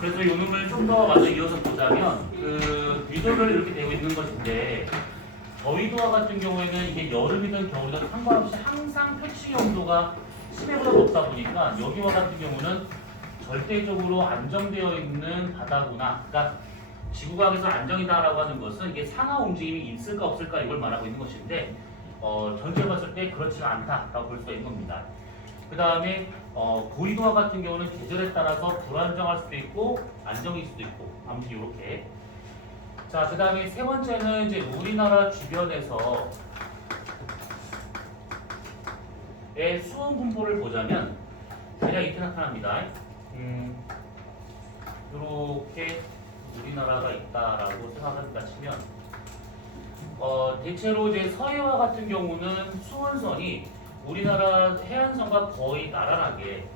그래서 이 놈을 좀 더 먼저 이어서 보자면 위도를 이렇게 되고 있는 것인데 저위도와 같은 경우에는 이게 여름이든 겨울이든 상관없이 항상 표층의 온도가 심해보다 높다 보니까 여기와 같은 경우는 절대적으로 안정되어 있는 바다구나. 그러니까 지구과학에서 안정이다라고 하는 것은 이게 상하 움직임이 있을까 없을까 이걸 말하고 있는 것인데 전체를 봤을 때 그렇지가 않다라고 볼 수가 있는 겁니다. 그 다음에 고위도와 같은 경우는 계절에 따라서 불안정할 수도 있고 안정일 수도 있고 아무튼 이렇게. 자, 그 다음에 세 번째는 이제 우리나라 주변에서 의 수온 분포를 보자면 대략 이렇게 나타납니다. 이렇게 우리나라가 있다라고 생각한다 치면 대체로 이제 서해와 같은 경우는 수온선이 우리나라 해안선과 거의 나란하게,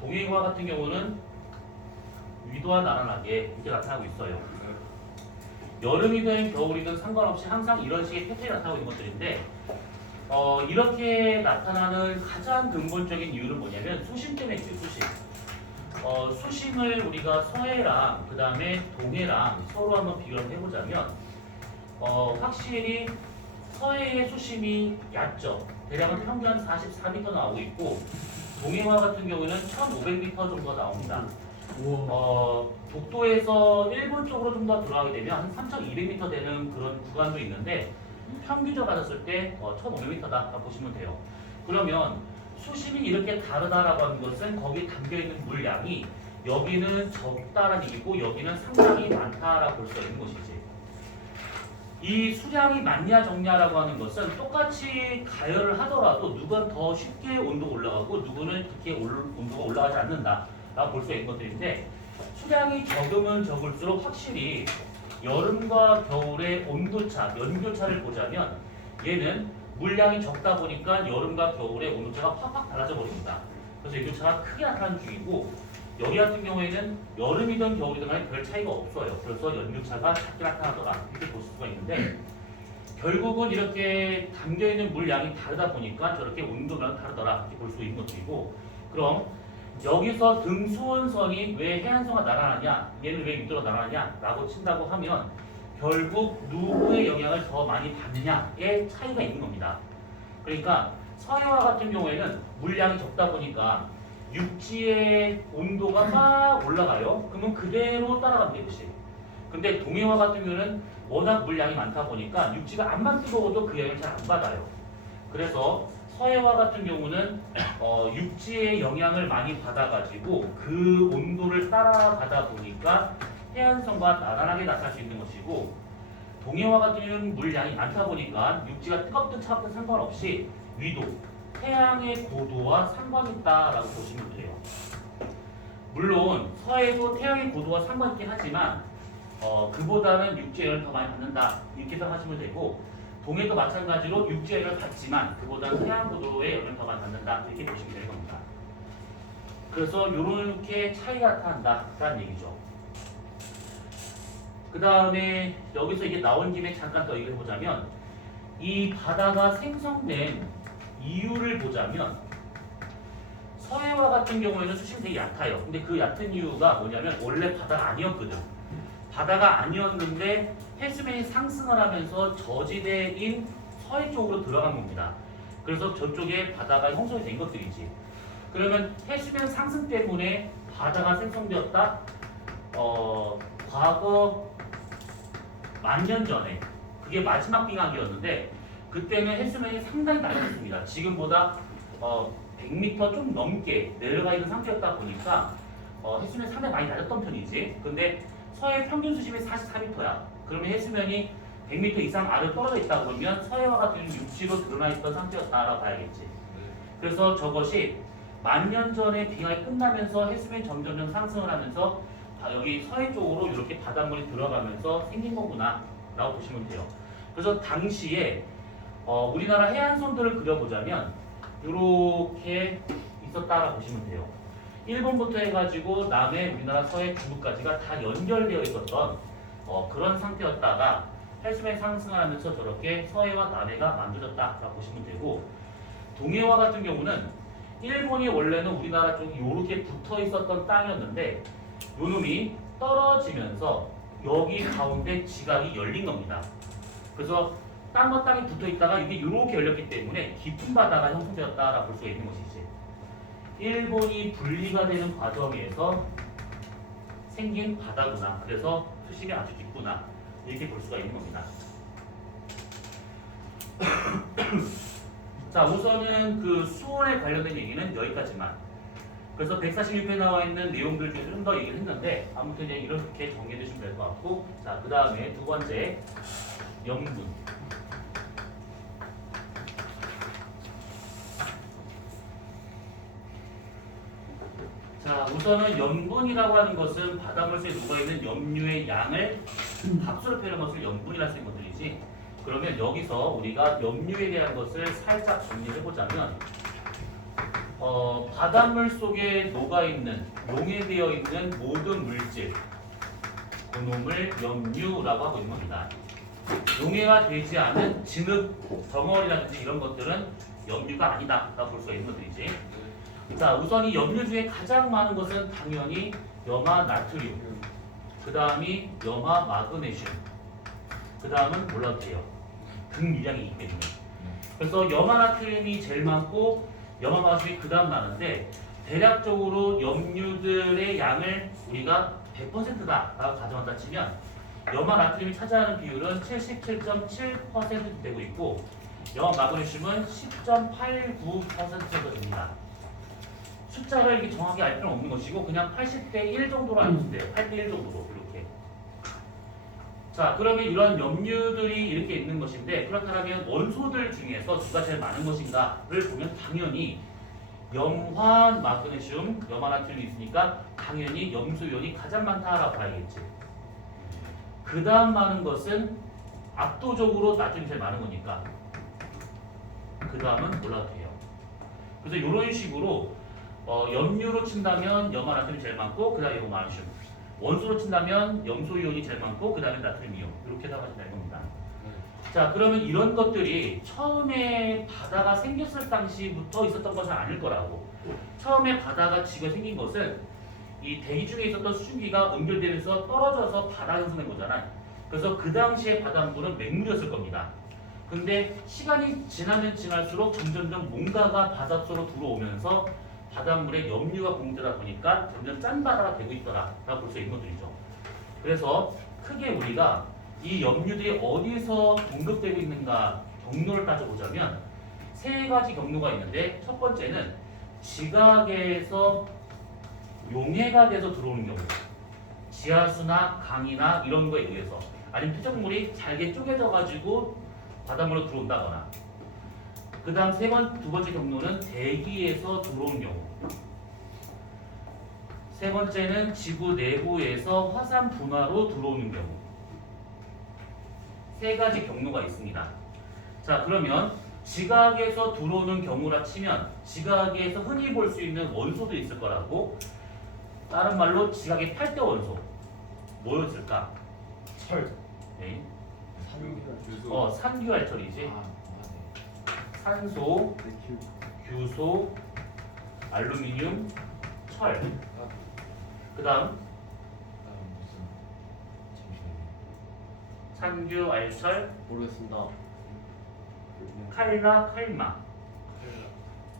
동해와 같은 경우는 위도와 나란하게 이렇게 나타나고 있어요. 여름이든 겨울이든 상관없이 항상 이런 식의 패턴이 나타나고 있는 것들인데 이렇게 나타나는 가장 근본적인 이유는 뭐냐면 수심 때문에 있어요. 수심. 수심을 우리가 서해랑 그 다음에 동해랑 서로 한번 비교를 해보자면 확실히 서해의 수심이 얕죠. 대략은 평균 한 44m 나오고 있고 동해와 같은 경우는 1500m 정도 나옵니다. 독도에서 일본 쪽으로 좀 더 들어가게 되면 한 3200m 되는 그런 구간도 있는데 평균적으로 봤을 때 1500m다 보시면 돼요. 그러면 수심이 이렇게 다르다라고 하는 것은 거기 담겨있는 물량이 여기는 적다라는 얘기고 여기는 상당히 많다라고 볼 수가 있는 것이지. 이 수량이 많냐 적냐라고 하는 것은 똑같이 가열을 하더라도 누가 더 쉽게 온도가 올라가고 누구는 그렇게 온도가 올라가지 않는다라고 볼 수가 있는 것들인데 수량이 적으면 적을수록 확실히 여름과 겨울의 온도차, 연교차를 보자면 얘는 물량이 적다 보니까 여름과 겨울의 온도차가 확확 달라져 버립니다. 그래서 연교차가 크게 나타나는 중이고 여기 같은 경우에는 여름이든 겨울이든 간에 별 차이가 없어요. 그래서 연교차가 작게 나타나더라 이렇게 볼 수가 있는데 결국은 이렇게 담겨있는 물량이 다르다 보니까 저렇게 온도가 다르더라 이렇게 볼 수 있는 것이고 그럼 여기서 등수온선이 왜 해안선과 나란하냐 얘는 왜 위도가 나란하냐 라고 친다고 하면 결국 누구의 영향을 더 많이 받느냐의 차이가 있는 겁니다. 그러니까 서해와 같은 경우에는 물량이 적다 보니까 육지의 온도가 막 올라가요. 그러면 그대로 따라갑니다. 이것이. 근데 동해와 같은 경우는 워낙 물량이 많다 보니까 육지가 암만 뜨거워도 그 영향을 잘 안 받아요. 그래서 서해와 같은 경우는 육지의 영향을 많이 받아가지고 그 온도를 따라가다 보니까 해안선과 나란하게 나타날 수 있는 것이고 동해와 같은 경우는 물량이 많다 보니까 육지가 뜨겁든 차갑든 상관없이 위도, 태양의 고도와 상관이 있다라고 보시면 돼요. 물론 서해도 태양의 고도와 상관이 있긴 하지만 그보다는 육지의 영향을 더 많이 받는다 이렇게 생각하시면 되고 동해도 마찬가지로 육지의 영향을 받지만 그보다는 태양 고도의 영향을 더 많이 받는다 이렇게 보시면 되는 겁니다. 그래서 이렇게 차이가 나타난다라는 얘기죠. 그 다음에 여기서 이게 나온 김에 잠깐 더 얘기해 보자면 이 바다가 생성된 이유를 보자면 서해와 같은 경우에는 수심이 되게 얕아요. 근데 그 얕은 이유가 뭐냐면 원래 바다가 아니었거든. 바다가 아니었는데 해수면이 상승을 하면서 저지대인 서해 쪽으로 들어간 겁니다. 그래서 저쪽에 바다가 형성이 된 것들이지. 그러면 해수면 상승 때문에 바다가 생성되었다? 과거 10,000년 전에 그게 마지막 빙하기였는데 그때는 해수면이 상당히 낮았습니다. 지금보다 100m 좀 넘게 내려가 있는 상태였다 보니까 해수면이 상당히 많이 낮았던 편이지. 근데 서해 평균 수심이 44m야. 그러면 해수면이 100m 이상 아래로 떨어져 있다 그러면 서해와 같은 육지로 드러나 있던 상태였다라고 봐야겠지. 그래서 저것이 10,000년 전에 빙하가 끝나면서 해수면이 점점 상승을 하면서 여기 서해 쪽으로 이렇게 바닷물이 들어가면서 생긴 거구나 라고 보시면 돼요. 그래서 당시에 우리나라 해안선들을 그려보자면 이렇게 있었다라고 보시면 돼요. 일본부터 해가지고 남해, 우리나라 서해, 중국까지가 다 연결되어 있었던 그런 상태였다가 해수면이 상승을 하면서 저렇게 서해와 남해가 만들어졌다라고 보시면 되고 동해와 같은 경우는 일본이 원래는 우리나라 쪽에 이렇게 붙어 있었던 땅이었는데 요놈이 떨어지면서 여기 가운데 지각이 열린 겁니다. 그래서 땅과 땅이 붙어 있다가 이게 이렇게 열렸기 때문에 깊은 바다가 형성되었다라고 볼 수가 있는 것이지. 일본이 분리가 되는 과정에서 생긴 바다구나. 그래서 수심이 아주 깊구나. 이렇게 볼 수가 있는 겁니다. 자, 우선은 그 수온에 관련된 얘기는 여기까지만. 그래서 146회에 나와 있는 내용들 중에 좀 더 얘기를 했는데 아무튼 그냥 이렇게 정리해 주시면 될 것 같고, 자, 그 다음에 두 번째 염분. 자, 우선은 염분이라고 하는 것은 바닷물속에 녹아있는 염류의 양을 합수로 표현한 것을 염분이라 쓰는 것들이지. 그러면 여기서 우리가 염류에 대한 것을 살짝 정리해 보자면, 바닷물 속에 녹아있는, 용해되어 있는 모든 물질, 그놈을 염류라고 하고 있는 겁니다. 용해가 되지 않은 진흙, 덩어리라든지 이런 것들은 염류가 아니다라고 볼 수가 있는 것들이지. 자, 우선 이 염류 중에 가장 많은 것은 당연히 염화 나트륨, 그 다음이 염화 마그네슘, 그 다음은 몰라도 돼요. 등유량이기 때문에. 그래서 염화 나트륨이 제일 많고 염화 마그네슘이 그 다음 많은데, 대략적으로 염류들의 양을 우리가 100%다라고 가정한다 치면 염화 나트륨이 차지하는 비율은 77.7% 되고 있고, 염화 마그네슘은 10.89% 정도 됩니다. 숫자를 이렇게 정확히 알 필요는 없는 것이고 그냥 80대 1 정도로 알면 돼요. 8대 1 정도로 이렇게. 자, 그러면 이런 염류들이 이렇게 있는 것인데, 그렇다면 원소들 중에서 누가 제일 많은 것인가를 보면 당연히 염화 마그네슘, 염화 나트륨이 있으니까 당연히 염소이온이 가장 많다라고 봐야겠지. 그 다음 많은 것은 압도적으로 나트륨이 제일 많은 거니까 그 다음은 몰라도 돼요. 그래서 이런 식으로 염류로 친다면 염화 나트륨이 제일 많고 그 다음에 염화 마그네슘, 원소로 친다면 염소이온이 제일 많고 그 다음에 나트륨 이온, 이렇게 나가시면 될 겁니다. 자, 그러면 이런 것들이 처음에 바다가 생겼을 당시부터 있었던 것은 아닐 거라고. 처음에 바다가 지가 생긴 것은 이 대기 중에 있었던 수증기가 응결되면서 떨어져서 바다 형성된 거잖아. 그래서 그 당시에 바닷물은 맹물이었을 겁니다. 근데 시간이 지나면 지날수록 점점점 뭔가가 바닷속으로 들어오면서 바닷물에 염류가 공급되다 보니까 점점 짠 바다가 되고 있더라라고 볼 수 있는 것들이죠. 그래서 크게 우리가 이 염류들이 어디서 공급되고 있는가 경로를 따져보자면 세 가지 경로가 있는데, 첫 번째는 지각에서 용해가 돼서 들어오는 경우, 지하수나 강이나 이런 거에 의해서, 아니면 퇴적물이 잘게 쪼개져 가지고 바닷물로 들어온다거나, 그 다음 두 번째 경로는 대기에서 들어오는 경우, 세 번째는 지구 내부에서 화산 분화로 들어오는 경우. 세 가지 경로가 있습니다. 자, 그러면 지각에서 들어오는 경우라 치면 지각에서 흔히 볼 수 있는 원소도 있을 거라고. 다른 말로 지각의 8대 원소 뭐였을까? 철. 네. 산규. 산규알철이지. 산소, 규소, 알루미늄, 철. 그 다음 산규, 알철, 모르겠습니다. 칼라, 칼마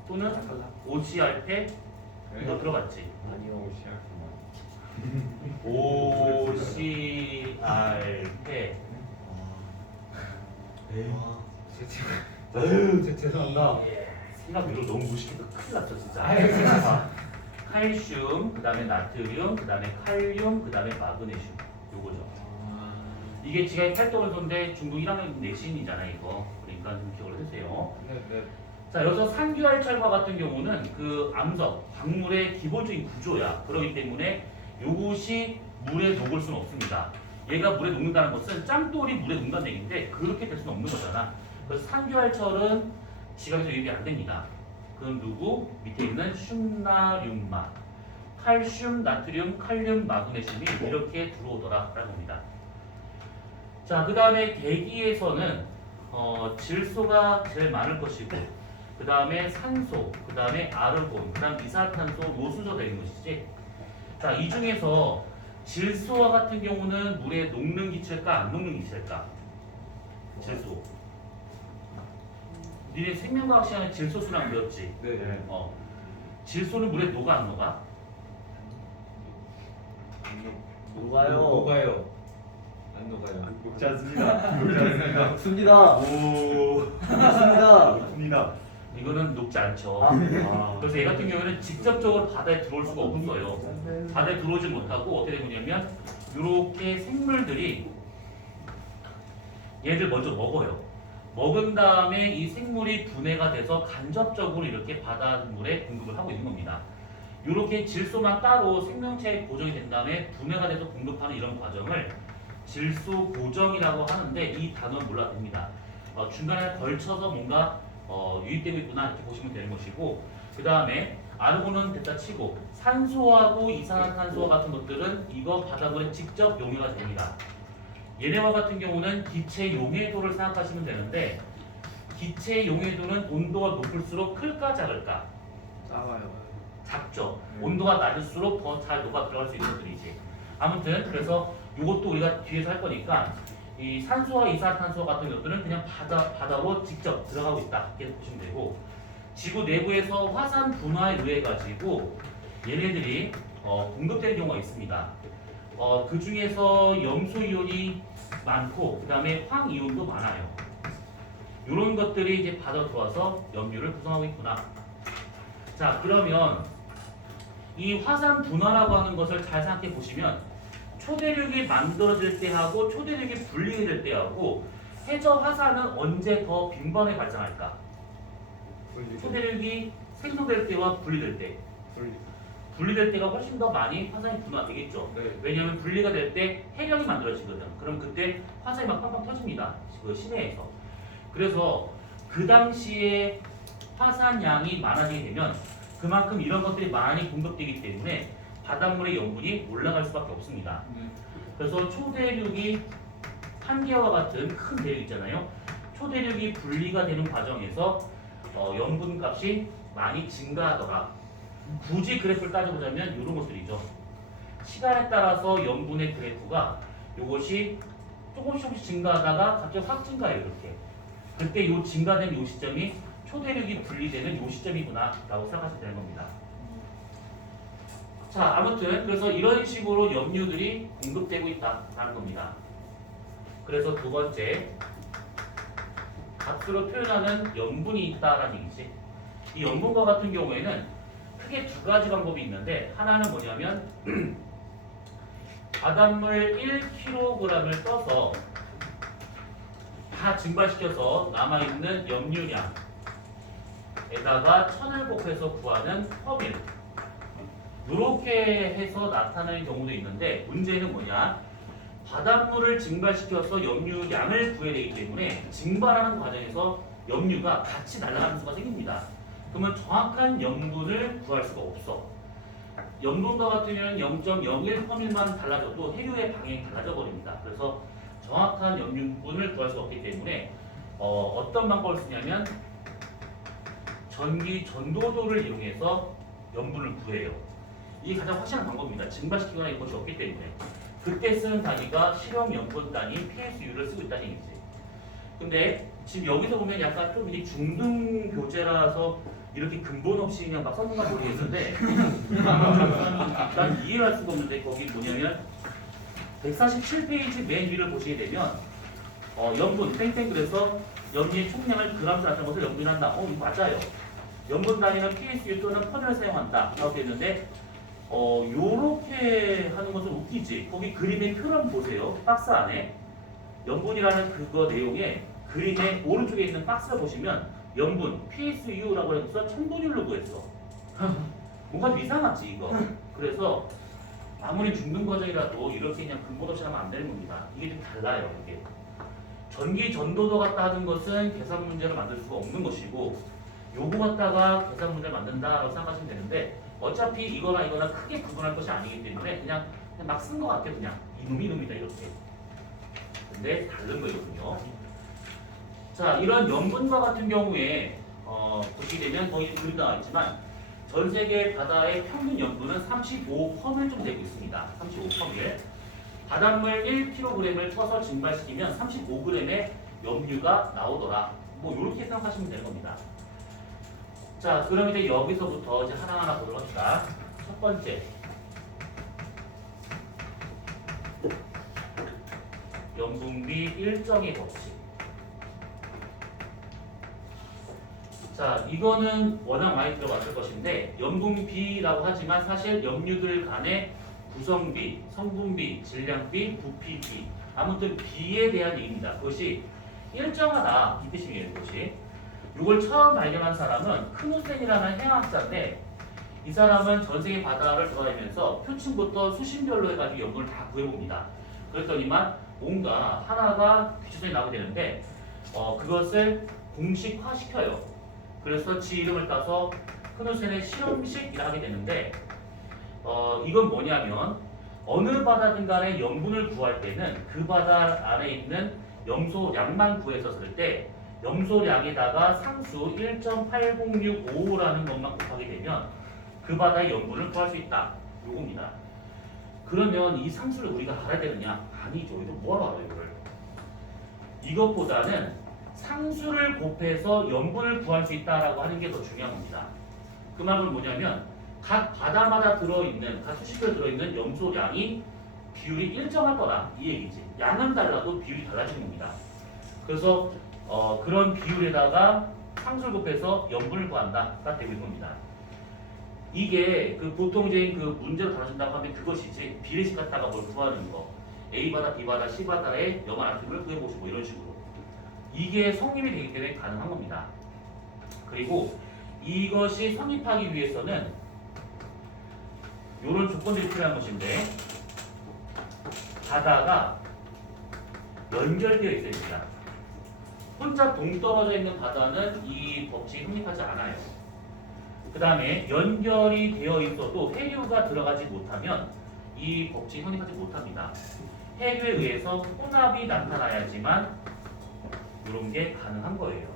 또는 오시알페. 이거 들어봤지? 아니요. 오시알페. 죄송합니다. 생각 외로 너무 무식해서 큰일 났어 진짜. 아유, 칼슘, 그 다음에 나트륨, 그 다음에 칼륨, 그 다음에 마그네슘. 요거죠. 이게 지각의 8대 원소인데 중국 1학년 내신이잖아 이거. 그러니까 좀 기억을 해주세요. 네. 자, 여기서 산규알철과 같은 경우는 그 암석, 광물의 기본적인 구조야. 그렇기 때문에 이것이 물에 녹을 수는 없습니다. 얘가 물에 녹는다는 것은 짱돌이 물에 녹는다는 얘기인데 그렇게 될 수는 없는 거잖아. 그래서 산규알철은 지각에서 유입이 안 됩니다. 그럼 누구? 밑에 있는 슘나륨마, 칼슘, 나트륨, 칼륨, 마그네슘이 이렇게 들어오더라라는 겁니다. 자, 그 다음에 대기에서는 질소가 제일 많을 것이고 그 다음에 산소, 그 다음에 아르곤, 그 다음 이산탄소 요 순서 되는 것이지. 자, 이 중에서 질소와 같은 경우는 물에 녹는 기체일까 안 녹는 기체일까? 질소. 니네 생명과학 시간에 질소수랑 배웠지? 네. 질소는 물에 녹아 안 녹아? 녹아요. 녹아요. 안 녹아요. 녹지 않습니다. 녹지 않습니다. 녹습니다. 오, 녹습니다. 녹습니다. 이거는 녹지 않죠. 아, 그래서 얘 같은 경우에는 직접적으로 바다에 들어올 수가 없어요. 바다에 들어오지 못하고 어떻게 되냐면 이렇게 생물들이 얘들 먼저 먹어요. 먹은 다음에 이 생물이 분해가 돼서 간접적으로 이렇게 바닷물에 공급을 하고 있는 겁니다. 이렇게 질소만 따로 생명체에 고정이 된 다음에 분해가 돼서 공급하는 이런 과정을 질소 고정이라고 하는데 이 단어 몰라도 됩니다. 중간에 걸쳐서 뭔가 유입되고 있구나 이렇게 보시면 되는 것이고, 그 다음에 아르곤은 됐다 치고 산소하고 이산화탄소와 같은 것들은 이거 바닥으로 직접 용해가 됩니다. 얘네와 같은 경우는 기체 용해도를 생각하시면 되는데, 기체 용해도는 온도가 높을수록 클까 작을까? 작아요. 작죠. 온도가 낮을수록 더 잘 녹아 들어갈 수 있는 것들이지. 아무튼 그래서 이것도 우리가 뒤에서 할 거니까 이 산소와 이산탄소 같은 것들은 그냥 바다로 직접 들어가고 있다 이렇게 보시면 되고, 지구 내부에서 화산 분화에 의해 가지고 얘네들이 공급되는 경우가 있습니다. 그 중에서 염소 이온이 많고 그 다음에 황 이온도 많아요. 이런 것들이 이제 바다 들어와서 염류를 구성하고 있구나. 자, 그러면 이 화산 분화라고 하는 것을 잘 생각해 보시면 초대륙이 만들어질 때하고 초대륙이 분리될 때하고 해저 화산은 언제 더 빈번하게 발생할까? 초대륙이 생성될 때와 분리될 때. 분리될 때가 훨씬 더 많이 화산이 분화되겠죠. 네. 왜냐하면 분리가 될 때 해력이 만들어지거든. 그럼 그때 화산이 막 팡팡 터집니다. 그 시내에서. 그래서 그 당시에 화산 양이 많아지게 되면 그만큼 이런 것들이 많이 공급되기 때문에 바닷물의 염분이 올라갈 수밖에 없습니다. 그래서 초대륙이 판게와 같은 큰 대륙 있잖아요. 초대륙이 분리가 되는 과정에서 염분 값이 많이 증가하더라. 굳이 그래프를 따져보자면 이런 것들이죠. 시간에 따라서 염분의 그래프가 이것이 조금씩 증가하다가 갑자기 확 증가해요. 이렇게. 그때 이 증가된 이 시점이 초대륙이 분리되는 이 시점이구나 라고 생각하시면 되는 겁니다. 자, 아무튼 그래서 이런 식으로 염류들이 공급되고 있다라는 겁니다. 그래서 두 번째, 값으로 표현하는 염분이 있다라는 얘기지. 이 염분과 같은 경우에는 크게 두 가지 방법이 있는데, 하나는 뭐냐면 바닷물 1kg을 떠서 다 증발시켜서 남아있는 염류량에다가 천을 곱해서 구하는 퍼밀, 이렇게 해서 나타나는 경우도 있는데, 문제는 뭐냐, 바닷물을 증발시켜서 염류량을 구해야 되기 때문에 증발하는 과정에서 염류가 같이 날아가는 수가 생깁니다. 그러면 정확한 염분을 구할 수가 없어. 염분과 같은 경우는 0.01%만 달라져도 해류의 방향이 달라져 버립니다. 그래서 정확한 염분을 구할 수가 없기 때문에 어떤 방법을 쓰냐면 전기 전도도를 이용해서 염분을 구해요. 이게 가장 확실한 방법입니다. 증발시키거나 이런 것이 없기 때문에. 그때 쓰는 단위가 실용 염분 단위 PSU를 쓰고 있다는 얘기지. 근데 지금 여기서 보면 약간 좀 이게 중등 교재라서 이렇게 근본 없이 그냥 막 썼는가 모르겠는데 난 이해할 수가 없는데, 거기 뭐냐면 147페이지 맨 위를 보시게 되면 염분 땡땡 그래서 염류의 총량을 그람수 나타낸 것을 염분한다. 이거 맞아요. 염분 단위는 PSU 또는 퍼즐을 사용한다 라고 되어 있는데, 요렇게 하는 것은 웃기지. 거기 그림의 표를 보세요. 박스 안에 염분이라는 그거 내용에 그림의 오른쪽에 있는 박스를 보시면 염분 PSU라고 해서 천분율로 구했어. 뭔가 좀 이상하지 이거. 그래서 아무리 중등 과정이라도 이렇게 그냥 근본 없이 하면 안 되는 겁니다. 이게 좀 달라요. 이게 전기 전도도 갖다 하는 것은 계산 문제를 만들 수가 없는 것이고, 요거 갖다가 계산 문제를 만든다라고 생각하시면 되는데, 어차피 이거나 크게 구분할 것이 아니기 때문에 그냥 막 쓴 것 같아요. 그냥 이놈이다 이렇게. 근데 다른 거거든요. 자, 이런 염분과 같은 경우에 보시게 되면 거기 그림 나와 있지만 전 세계 바다의 평균 염분은 35펌일 좀 되고 있습니다. 35펌일. 바닷물 1kg을 쳐서 증발시키면 35g의 염류가 나오더라. 뭐 이렇게 생각하시면 되는 겁니다. 자, 그럼 이제 여기서부터 이제 하나하나 보도록 합시다. 첫 번째. 염분비 일정의 법칙. 자, 이거는 워낙 많이 들어봤을 것인데 염분비라고 하지만 사실 염류들 간의 구성비, 성분비, 질량비, 부피비 아무튼 비에 대한 얘기입니다. 그것이 일정하다 이 뜻이에요. 그것이 이걸 처음 발견한 사람은 크누센이라는 해양학자인데 이 사람은 전 세계 바다를 돌아다니면서 표층부터 수심별로 해가지고 염분을 다 구해봅니다. 그랬더니만 뭔가 하나가 규칙성이 나오게 되는데 그것을 공식화시켜요. 그래서 지 이름을 따서 크누센의 실험식이라 하게 되는데 이건 뭐냐면 어느 바다든 간에 염분을 구할 때는 그 바다 안에 있는 염소량만 구했었을 때 염소량에다가 상수 1.8065라는 것만 곱하게 되면 그 바다의 염분을 구할 수 있다. 요겁니다. 그러면 이 상수를 우리가 알아야 되느냐? 아니죠. 이거 뭐하러 알아요, 이걸? 이것보다는 상수를 곱해서 염분을 구할 수 있다라고 하는 게 더 중요한 겁니다. 그 말은 뭐냐면 각 바다마다 들어있는, 각 수식별에 들어있는 염소량이 비율이 일정할 거다. 이 얘기지. 양은 달라도 비율이 달라지는 겁니다. 그래서 그런 비율에다가 상수를 곱해서 염분을 구한다가 되고 있는 겁니다. 이게 그 보통 이제 그 문제로 다뤄진다고 하면 그것이지 비례식 갖다가 뭘 구하는 거 A바다, B바다, C바다의 염분 아토미를 구해보시고 이런 식으로 이게 성립이 되기 때문에 가능한 겁니다. 그리고 이것이 성립하기 위해서는 이런 조건들이 필요한 것인데 바다가 연결되어 있어야 됩니다. 혼자 동떨어져 있는 바다는 이 법칙이 성립하지 않아요. 그 다음에 연결이 되어 있어도 해류가 들어가지 못하면 이 법칙이 성립하지 못합니다. 해류에 의해서 혼합이 나타나야지만 이런 게 가능한 거예요.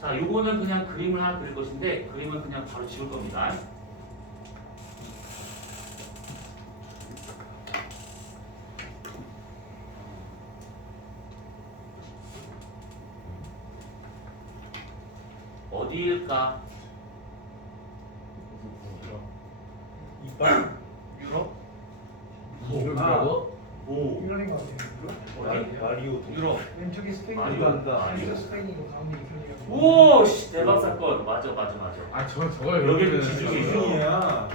자, 요거는 그냥 그림을 하나 그릴 것인데 그림은 그냥 바로 지울 겁니다. 어디일까? 이빨? 유럽? 유럽이라고? 오. 이런인 것 같아요. 마리오 유럽. 왼쪽이 스페인, 마리오. 왼쪽 스페인이고 가운데 이탈리아. 오, 씨, 대박 사건. 맞아. 아 저걸 여기는 여기는- 지중해. 이승이야.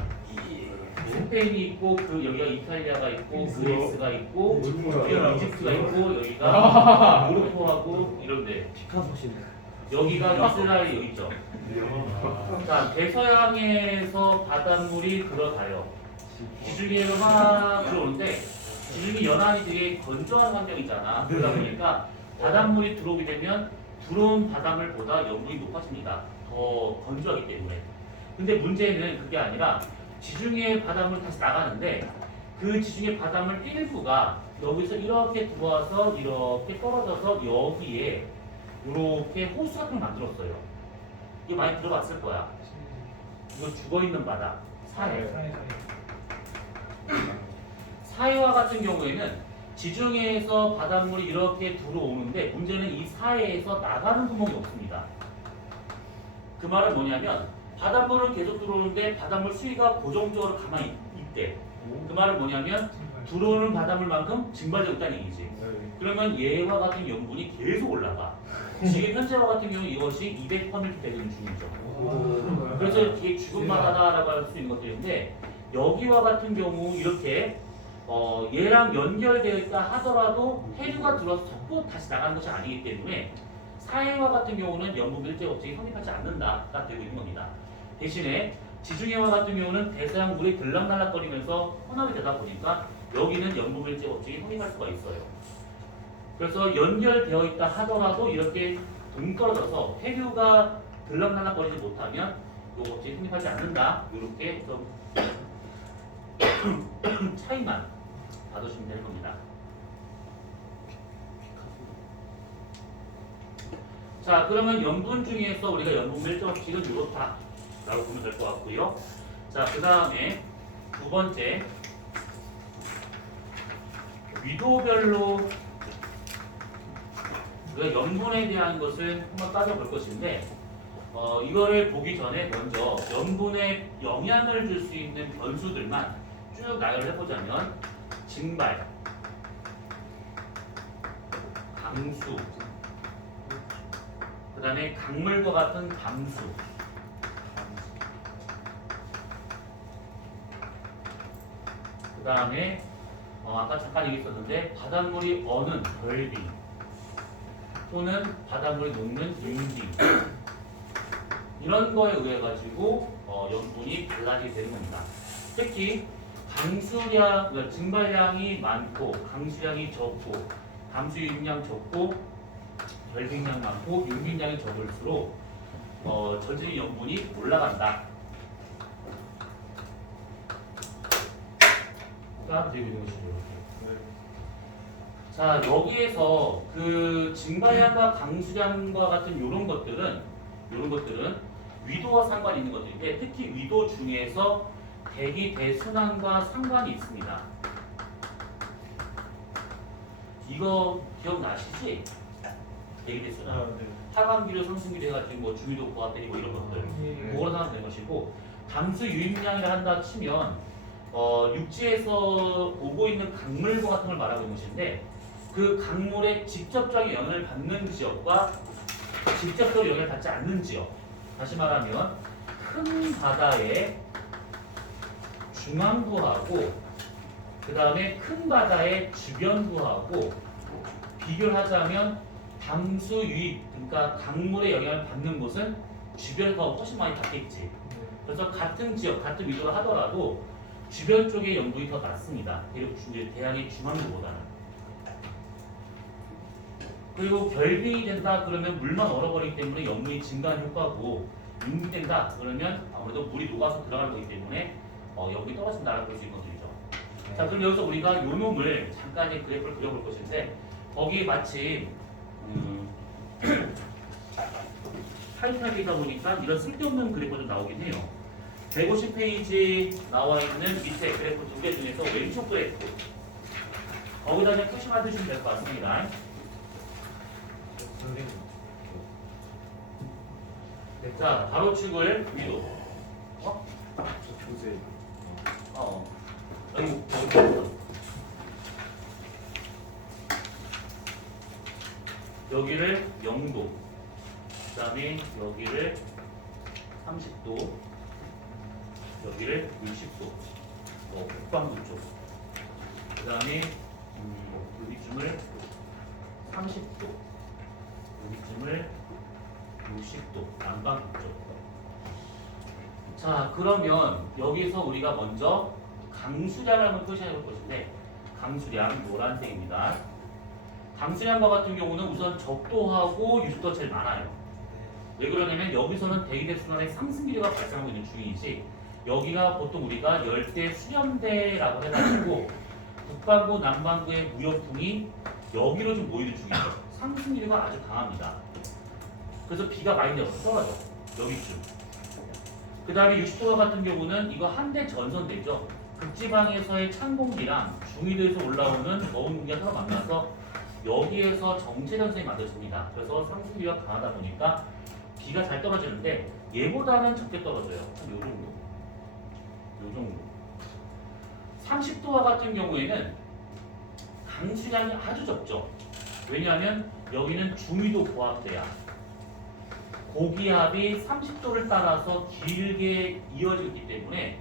스페인이 있고 그 여기가 이탈리아가 있고 그리스. 그리스가 있고 뭐야. 여기가 이집트가 있고 여기가 모로코하고 이런데 피카소시네. 여기가 이스라엘이 여기 있죠. 자, 대서양에서 바닷물이 들어가요. 지중해로 막 들어오는데 지중해 연안이 되게 건조한 환경이잖아. 그러다 보니까 바닷물이 들어오게 되면 들어온 바닷물보다 염분이 높아집니다. 더 건조하기 때문에. 근데 문제는 그게 아니라 지중해 바닷물 다시 나가는데 그 지중해 바닷물 일부가 여기서 이렇게 들어와서 이렇게 떨어져서 여기에 이렇게 호수 같은 걸 만들었어요. 이거 많이 들어봤을 거야. 이거 죽어있는 바다, 사해. 사해와 같은 경우에는 지중해에서 바닷물이 이렇게 들어오는데 문제는 이 사해에서 나가는 구멍이 없습니다. 그 말은 뭐냐면 바닷물은 계속 들어오는데 바닷물 수위가 고정적으로 가만히 있대. 그 말은 뭐냐면 들어오는 바닷물만큼 증발되고 있다는 얘기지. 그러면 얘와 같은 염분이 계속 올라가. 지금 현재와 같은 경우 이것이 200%를 되는 중이죠. 그래서 이게 죽은 바다다라고 할 수 있는 것들인데 여기와 같은 경우 이렇게 얘랑 연결되어 있다 하더라도 해류가 들어서 전부 다시 나가는 것이 아니기 때문에 사해와 같은 경우는 염분 밀제 법칙이 성립하지 않는다가 되고 있는 겁니다. 대신에 지중해와 같은 경우는 대서양 물이 들락날락거리면서 혼합이 되다 보니까 여기는 염분 밀제 법칙이 성립할 수가 있어요. 그래서 연결되어 있다 하더라도 이렇게 동떨어져서 해류가 들락날락거리지 못하면 이 법칙이 성립하지 않는다. 이렇게 좀 차이만 봐두시면 되는 겁니다. 자, 그러면 염분 중에서 우리가 염분 밀도식은 이렇다라고 보면 될 것 같고요. 자, 그 다음에 두 번째 위도별로 우리가 염분에 대한 것을 한번 따져볼 것인데 이거를 보기 전에 먼저 염분에 영향을 줄 수 있는 변수들만 쭉 나열을 해보자면 증발, 강수, 그 다음에 강물과 같은 담수, 그 다음에 아까 잠깐 얘기했었는데 바닷물이 어는 결빙 또는 바닷물이 녹는 융빙 이런 거에 의해 가지고 염분이 달라지게 되는 겁니다. 특히 강수량, 그러니까 증발량이 많고 강수량이 적고 담수 유입량 적고 결빙량 많고 융빙량이 적을수록 전체적인 염분이 올라간다. 가 되고 있는 것이죠. 이렇게. 자, 여기에서 그 증발량과 강수량과 같은 이런 것들은 위도와 상관이 있는 것들인데 특히 위도 중에서 대기 대순환과 상관이 있습니다. 이거 기억나시지? 대기 대순환. 하강기류, 상승기류 해가지고 뭐 중위도, 고압대리 뭐 이런 것들. 그거로 상관된 것이고 담수 유입량이라 한다 치면 육지에서 오고 있는 강물과 같은 걸 말하고 있는 것인데 그 강물에 직접적인 영향을 받는 지역과 직접적으로 영향을 받지 않는 지역, 다시 말하면 큰 바다의 중앙부하고 그 다음에 큰 바다의 주변부하고 비교를 하자면 담수 유입, 그러니까 강물의 영향을 받는 곳은 주변에서 훨씬 많이 받겠지. 그래서 같은 지역, 같은 위도를 하더라도 주변 쪽의 염분이 더 낮습니다. 대양의 중앙부보다는. 그리고 결빙이 된다 그러면 물만 얼어버리기 때문에 염분이 증가하는 효과고 융빙된다 그러면 아무래도 물이 녹아서 들어가는 거기 때문에 염분이 떨어진다라고 볼 수 있는 것들이죠. 자, 그럼 여기서 우리가 요 놈을 잠깐 그래프를 그려볼 것인데 거기 마침 타이트하게다 보니까 이런 쓸데없는 그래프가 좀 나오긴 해요. 150페이지 나와 있는 밑에 그래프 두 개 중에서 왼쪽 그래프 거기다 그냥 표시만 해주시면 될 것 같습니다. 자, 가로축을 위로. 조세. 여기 여기를 0도, 그 다음에 여기를 30도, 여기를 60도, 북방부 쪽, 그 다음에 여기쯤을 30도, 여기쯤을 60도, 남방부 쪽. 자, 그러면 여기서 우리가 먼저 강수량을 한번 표시해 볼 것인데 강수량 노란색입니다. 강수량과 같은 경우는 우선 적도하고 유속도가 제일 많아요. 왜 그러냐면 여기서는 대기대순환의 상승기류가 발생하고 있는 중이지 여기가 보통 우리가 열대 수렴대라고 해가지고 북반구 남반구의 무역풍이 여기로 좀 모이는 중이죠. 상승기류가 아주 강합니다. 그래서 비가 많이 내려서 떨어져 여기쯤. 그 다음에 60도와 같은 경우는 이거 한대 전선대죠. 극지방에서의 찬 공기랑 중위도에서 올라오는 더운 공기가 서로 만나서 여기에서 정체전선이 만들어집니다. 그래서 상승기가 강하다 보니까 비가 잘 떨어지는데 얘보다는 적게 떨어져요. 한 요 정도. 요 정도. 30도와 같은 경우에는 강수량이 아주 적죠. 왜냐하면 여기는 중위도 고압대야. 고기압이 30도를 따라서 길게 이어지기 때문에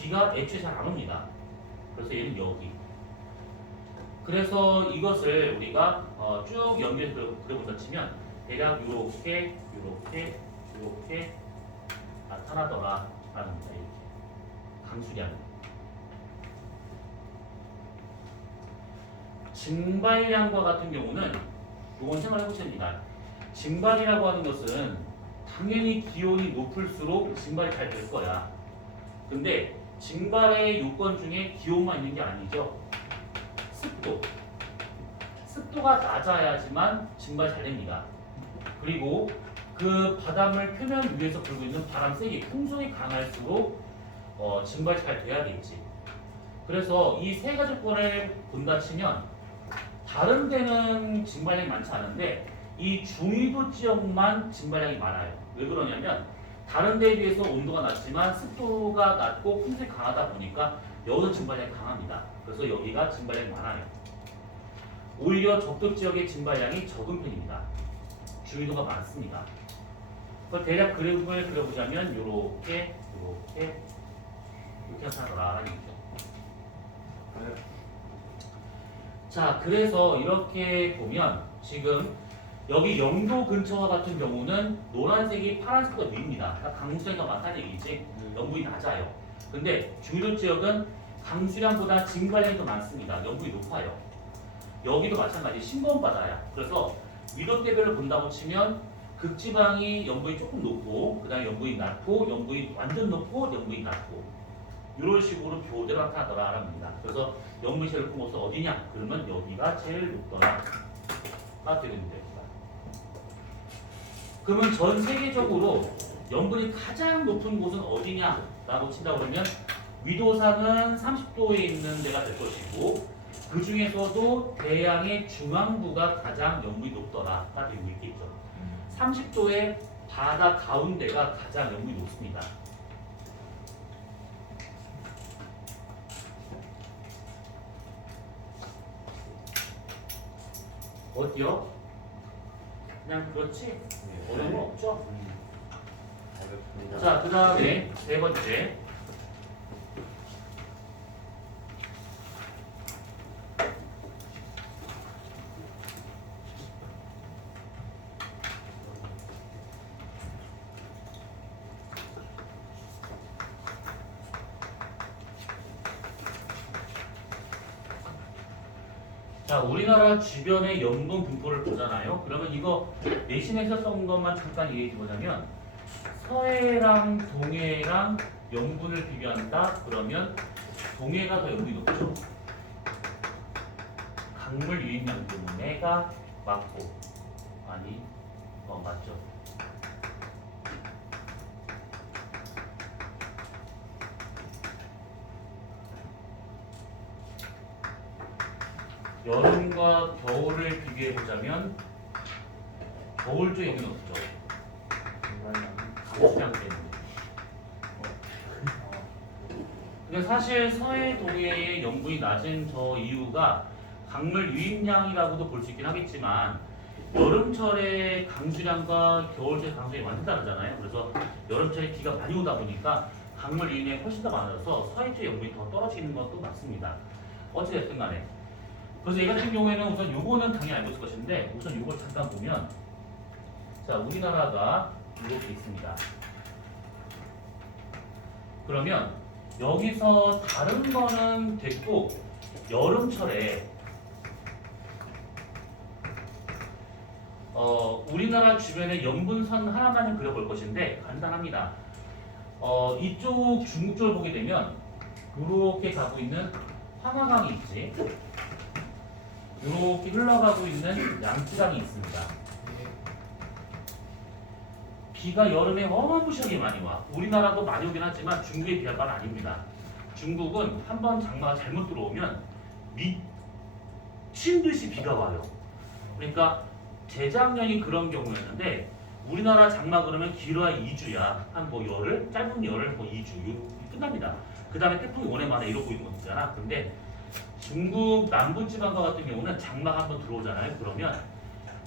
비가 애초에 잘 안 옵니다. 그래서 얘는 여기. 그래서 이것을 우리가 쭉 연결해서 그려본다 치면 대략 이렇게 나타나더라 라는 겁니다. 이렇게. 강수량. 증발량과 같은 경우는 이건 생각해 보셔야 됩니다. 증발이라고 하는 것은 당연히 기온이 높을수록 증발이 잘 될 거야. 근데 증발의 요건 중에 기온만 있는 게 아니죠. 습도. 습도가 낮아야지만 증발이 잘 됩니다. 그리고 그 바닷물 표면 위에서 불고 있는 바람 세기, 풍속이 강할수록 증발이 잘 돼야겠지. 그래서 이 세 가지 조건을 본다 치면 다른 데는 증발량이 많지 않은데 이 중위도 지역만 증발량이 많아요. 왜 그러냐면 다른 데에 비해서 온도가 낮지만 습도가 낮고 풍속이 강하다 보니까 여기서 증발량이 강합니다. 그래서 여기가 증발량이 많아요. 오히려 적도 지역의 증발량이 적은 편입니다. 중위도가 많습니다. 그걸 대략 그림을 그려보자면 이렇게 나타나더라. 자, 그래서 이렇게 보면 지금 여기 영도 근처와 같은 경우는 노란색이 파란색보다 위입니다. 강수량이 더 많다는 얘기지. 영분이 낮아요. 근데 중위도 지역은 강수량보다 증발량이 더 많습니다. 영분이 높아요. 여기도 마찬가지 싱거운 바다야. 그래서 위도대별로 본다고 치면 극지방이 영분이 조금 높고 그 다음에 영분이 낮고 영분이 완전 높고 영분이 낮고 이런 식으로 교대로 나타나더라 합니다. 그래서 영분이 제일 높은 곳은 어디냐? 그러면 여기가 제일 높더라 가 되는 됩니다. 그러면 전 세계적으로 영분이 가장 높은 곳은 어디냐? 라고 친다고 그러면 위도상은 30도에 있는 데가 될 것이고 그 중에서도 대양의 중앙부가 가장 영분이 높더라가 되고 있겠죠. 30도의 바다 가운데가 가장 영분이 높습니다. 어디요? 그냥 그렇지? 어려운 거 없죠? 알겠습니다. 자, 그 다음에 세 번째. 자, 우리나라 주변의 염분 분포를 보잖아요. 그러면 이거 내신에서 썼던 것만 잠깐 얘기해 보자면 서해랑 동해랑 염분을 비교한다. 그러면 동해가 더 염분이 높죠. 강물 유입량 때문에가 맞고 아니 맞죠. 여름과 겨울을 비교해 보자면 겨울 쪽에 염분이 없죠. 강수량 때문에. 근데 사실 서해 동해의 염분이 낮은 저 이유가 강물 유입량이라고도 볼 수 있긴 하겠지만 여름철에 강수량과 겨울철에 강수량이 완전 다르잖아요. 그래서 여름철에 비가 많이 오다 보니까 강물 유입량이 훨씬 더 많아져서 서해 쪽 염분이 더 떨어지는 것도 맞습니다. 어찌됐든 간에. 그래서 이 같은 경우에는 우선 요거는 당연히 알고 있을 것인데 우선 요걸 잠깐 보면 자, 우리나라가 이렇게 있습니다. 그러면 여기서 다른 거는 됐고 여름철에 우리나라 주변에 염분선 하나만 그려볼 것인데 간단합니다. 이쪽 중국 쪽을 보게 되면 이렇게 가고 있는 황하강이 있지. 이렇게 흘러가고 있는 양쯔강이 있습니다. 비가 여름에 어마무시하게 많이 와. 우리나라도 많이 오긴 하지만 중국에 비할 바는 아닙니다. 중국은 한번 장마가 잘못 들어오면 미친 듯이 비가 와요. 그러니까 재작년이 그런 경우였는데 우리나라 장마 그러면 길어야 2주야. 한 뭐 열흘, 짧은 열흘 뭐 2주 끝납니다. 그 다음에 태풍이 오네 만에 이러고 있는 거잖아. 근데 중국 남부지방과 같은 경우는 장마가 한번 들어오잖아요. 그러면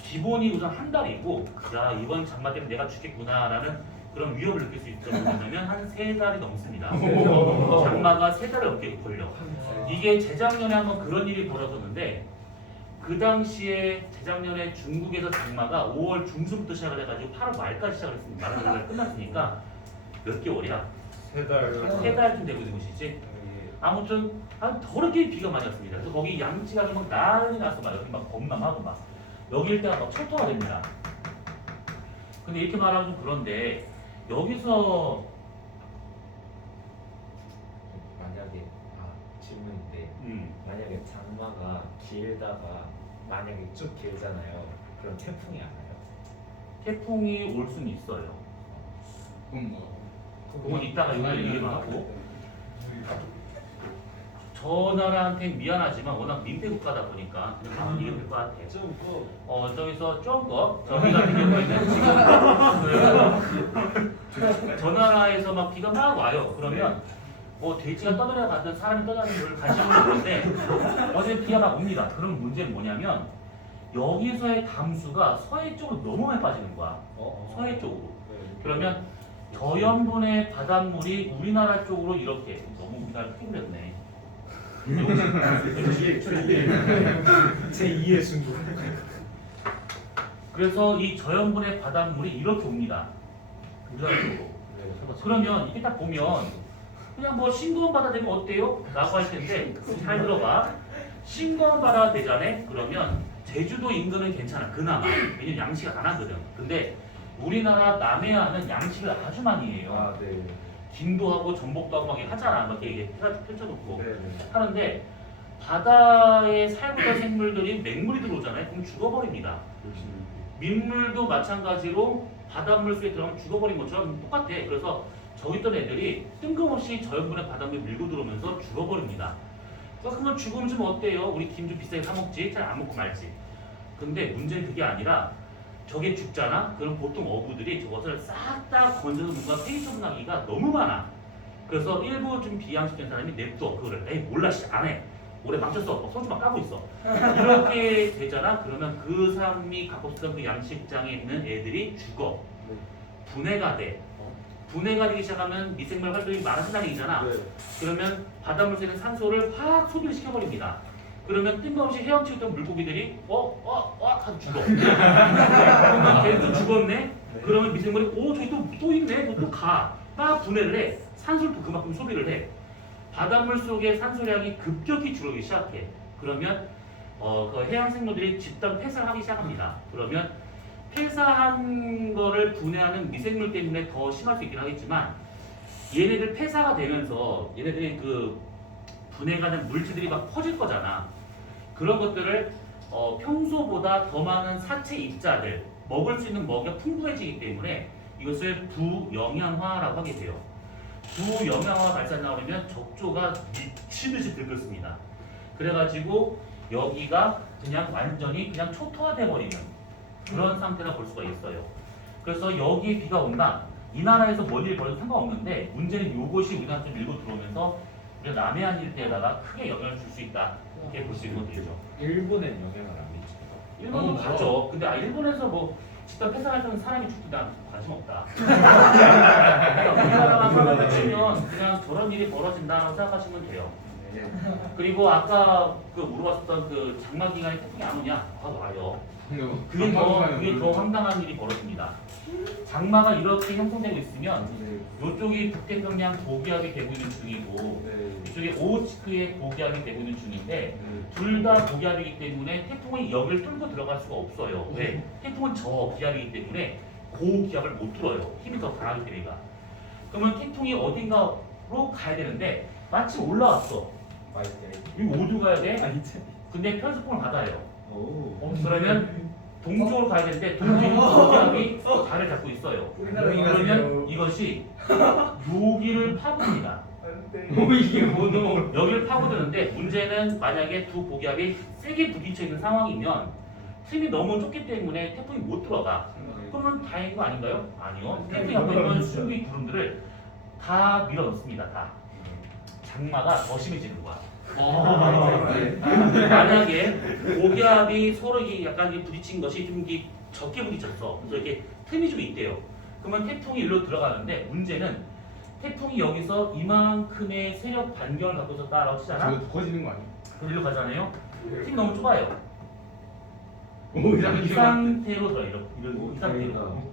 기본이 우선 한 달이고 야 이번 장마 때문에 내가 죽겠구나라는 그런 위협을 느낄 수 있던 거냐면 한 3달이 넘습니다. 장마가 3달을 넘게 걸려. 이게 재작년에 한번 그런 일이 벌어졌는데 그 당시에 재작년에 중국에서 장마가 5월 중순부터 시작을 해가지고 8월 말까지 시작을 했습니다. 말하는 걸 끝났으니까 몇 개월이야? 3달쯤 되고 있는 것이지. 아무튼 더럽게 비가 많이 왔습니다. 그래서 거기 양치가 막 난리 나서 막 여기 막 범람하고 막 여기 일대가 막 철토가 됩니다. 근데 이렇게 말하면 좀 그런데 여기서 만약에 질문인데 만약에 장마가 길다가 만약에 쭉 길잖아요. 그럼 태풍이 안 와요? 태풍이 올 수는 있어요. 그럼 뭐 그건 이따가 이해를 하고 저 나라한테 미안하지만 워낙 민폐 국가다 보니까 그냥 가만히 이해가 될것 같아요. 저기서 조금 저희 같은 경우에는 지금 저 나라에서 막 비가 막 와요. 그러면 뭐 돼지가 떠들어 가든 사람이 떠드는 걸 관심을 보는데 어제 비가 막 옵니다. 그럼 문제는 뭐냐면 여기서의 담수가 서해 쪽으로 너무 많이 빠지는 거야. 서해 쪽으로. 그러면 저염분의 바닷물이 우리나라 쪽으로 이렇게 너무 우리나라 핑그렸네. 제 2의 승부. 그래서 이 저염분의 바닷물이 이렇게 옵니다. 우리나라 쪽으로. 그러면 이게 딱 보면 그냥 뭐 싱거운 바다 되면 어때요? 라고 할 텐데 잘 들어봐. 싱거운 바다 되잖아요. 그러면 제주도 인근은 괜찮아. 그나마. 왜냐면 양식을 안 하거든. 근데 우리나라 남해안은 양식을 아주 많이 해요. 네. 김도 하고 전복도 하고 막 이렇게 하잖아. 막 이렇게 펼쳐놓고 네. 하는데 바다에 살고 있는 생물들이 맹물이 들어오잖아요. 그럼 죽어버립니다. 민물도 마찬가지로 바닷물 속에 들어가면 죽어버린 것처럼 똑같아. 그래서 저기 있던 애들이 뜬금없이 저염분의 바닷물 밀고 들어오면서 죽어버립니다. 그러면 죽으면 좀 어때요? 우리 김 좀 비싸게 사 먹지? 잘 안 먹고 말지. 근데 문제는 그게 아니라 저게 죽잖아? 그럼 보통 어부들이 저것을 싹 다 건져서 뭔가 폐기 처분하기가 너무 많아. 그래서 일부 좀 비양식된 사람이 냅둬. 그거를 에이 몰라 씨 안 해. 올해 망쳤어. 손주 막 까고 있어. 이렇게 되잖아? 그러면 그 사람이 갖고 있던 그 양식장에 있는 애들이 죽어. 분해가 돼. 분해가 되기 시작하면 미생물 활동이 많아진다는 얘기잖아. 그러면 바닷물 속에 있는 산소를 확 소비를 시켜버립니다. 그러면 뜬금없이 헤엄치고 있던 물고기들이 하고 죽어. 그러면 걔도 죽었네? 그러면 미생물이 저기 또 있네? 또 가. 막 분해를 해. 산소를 또 그만큼 소비를 해. 바닷물 속의 산소량이 급격히 줄어들기 시작해. 그러면 그 해양 생물들이 집단 폐사를 하기 시작합니다. 그러면 폐사한 거를 분해하는 미생물 때문에 더 심할 수 있긴 하겠지만 얘네들 폐사가 되면서 얘네들이 그 분해가 된 물질들이 막 퍼질 거잖아. 그런 것들을 평소보다 더 많은 사체 입자들 먹을 수 있는 먹이가 풍부해지기 때문에 이것을 부영양화라고 하게 돼요. 부영양화가 발생하려면 적조가 미친 듯이 들끓습니다. 그래가지고 여기가 그냥 완전히 그냥 초토화돼 버리는 그런 상태라 볼 수가 있어요. 그래서 여기에 비가 온다. 이 나라에서 뭔 일이 벌어도 상관없는데 문제는 이것이 우리나라 좀 밀고 들어오면서 우리가 남해안 일대에다가 크게 영향을 줄 수 있다. 이렇게 볼 수 있는 것들이죠. 일본엔 영향을 안 미치죠. 일본도 가죠. 근데 일본에서 뭐 집단 폐사할 때는 사람이 죽도 난 관심 없다. 우리나라가 사람을 치면 그냥 저런 일이 벌어진다라고 생각하시면 돼요. 그리고 아까 그 물어봤었던 그 장마 기간에 태풍이 안 오냐? 와요. 그게 더 황당한 일이 벌어집니다. 장마가 이렇게 형성되고 있으면 이쪽이 북태평양 고기압이 되고 있는 중이고 이쪽에 오호츠크의 고기압이 되고 있는 중인데 둘 다 고기압이기 때문에 태풍이 여기를 뚫고 들어갈 수가 없어요. 왜? 태풍은 저기압이기 때문에 고기압을 못 뚫어요. 힘이 더 강하기 때문에. 그러면 태풍이 어딘가로 가야 되는데 마침 올라왔어. 이거 어디로 가야 돼? 근데 편수풍을 받아요. 그러면 동쪽으로 가야 되는데 동쪽은 고기압이 자리를 잡고 있어요. 그러면 이것이 여기를 파고듭니다. 이게 뭐노? 여기를 파고드는데 문제는 만약에 두 고기압이 세게 부딪혀 있는 상황이면 틈이 너무 좁기 때문에 태풍이 못 들어가. 그러면 다행인 거 아닌가요? 아니요. 태풍이 갖고 있는 수비 구름들을 다 밀어넣습니다. 다. 장마가 더 심해지는 거야. 만약에 고기압이 서로 약간 부딪힌 것이 좀 적게 부딪혔어. 그래서 이렇게 틈이 좀 있대요. 그러면 태풍이 일로 들어가는데 문제는 태풍이 여기서 이만큼의 세력 반경을 갖고 있었다라고 치잖아. 저거 커지는 거 아니야? 그럼 일로 가잖아요. 틈이 너무 좁아요. 오, 이 상태로 들어 이 상태로.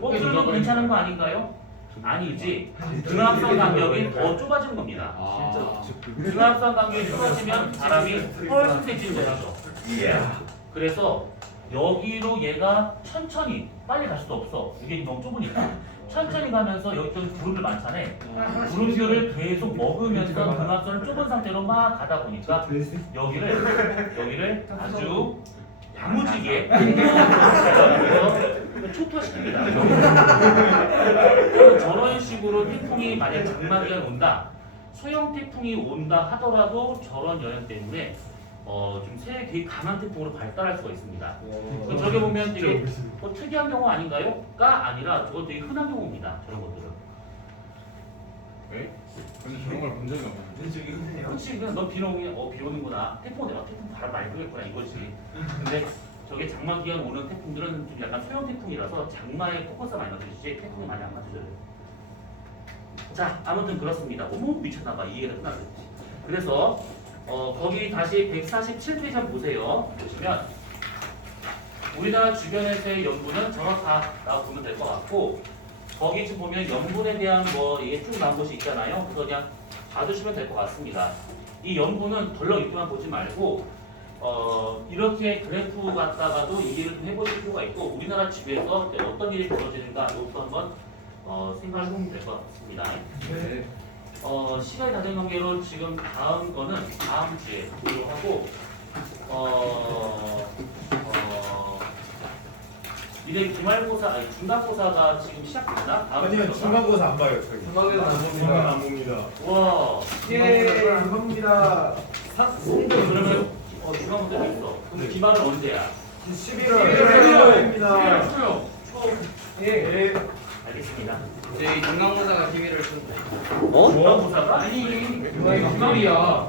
좁으면 괜찮은 거 아닌가요? 아니지. 등압선 간격이 더 좁아지는 겁니다. 등압선 간격이 좁아지면 바람이 훨씬 세지는 거죠. 그래서 여기로 얘가 천천히 빨리 갈 수도 없어. 이게 너무 좁으니까. 천천히 가면서 여기 좀 구름들 많잖아. 구름들을 계속 먹으면서 등압선을 좁은 상태로 막 가다 보니까 여기를 아주 야무지게 그래서 초토화시킵니다. 저런 식으로 태풍이 만약 장마기간 온다, 소형 태풍이 온다 하더라도 저런 영향 때문에 좀 되게 강한 태풍으로 발달할 수가 있습니다. 그럼 저게 보면 되게 특이한 경우 아닌가요? 가 아니라 저건 되게 흔한 경우입니다. 저런 것들은. 왜? 근데 저런 걸 본 적이 없는데. 그렇지, 그냥 너 비 오는구나. 태풍 바람 많이 불겠구나 이거지. 근데 저게 장마 기간 오는 태풍들은 좀 약간 소형 태풍이라서 장마에 포커스가 많이 맞춰지지 태풍이 많이 안 맞춰져요. 자, 아무튼 그렇습니다. 어머 미쳤나봐. 이해가 끝났지. 그래서 거기 다시 147페이지 한번 보세요. 보시면 우리나라 주변에서의 연분은 저렇다라고 보면 될 것 같고 거기 지금 보면 연분에 대한 뭐 이게 쭉 나온 것이 있잖아요. 그래서 그냥 봐주시면 될 것 같습니다. 이 연분은 덜렁 이렇게만 보지 말고 이렇게 그래프 갖다가도 이해를 좀 해보실 필요가 있고 우리나라 지구에서 어떤 일이 벌어지는가 이것도 한번 생각을 해보면 될 것 같습니다. 네. 시간이 다 된 관계로 지금 다음 거는 다음 주에 보도록 하고 이제 기말고사 아니 중간고사가 지금 시작됐나? 다음 아니요, 주인가? 중간고사 안 봐요, 저희. 중간고사 안 봅니다. 와 예, 감사합니다. 그러면 중간고사 있어. 그럼 기말은 언제야? 11월입니다. 수요. 예. 알겠습니다. 저희 중간고사가 기회를 준다. 중간고사가? 아니 이거 기말이야.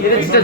얘네 진짜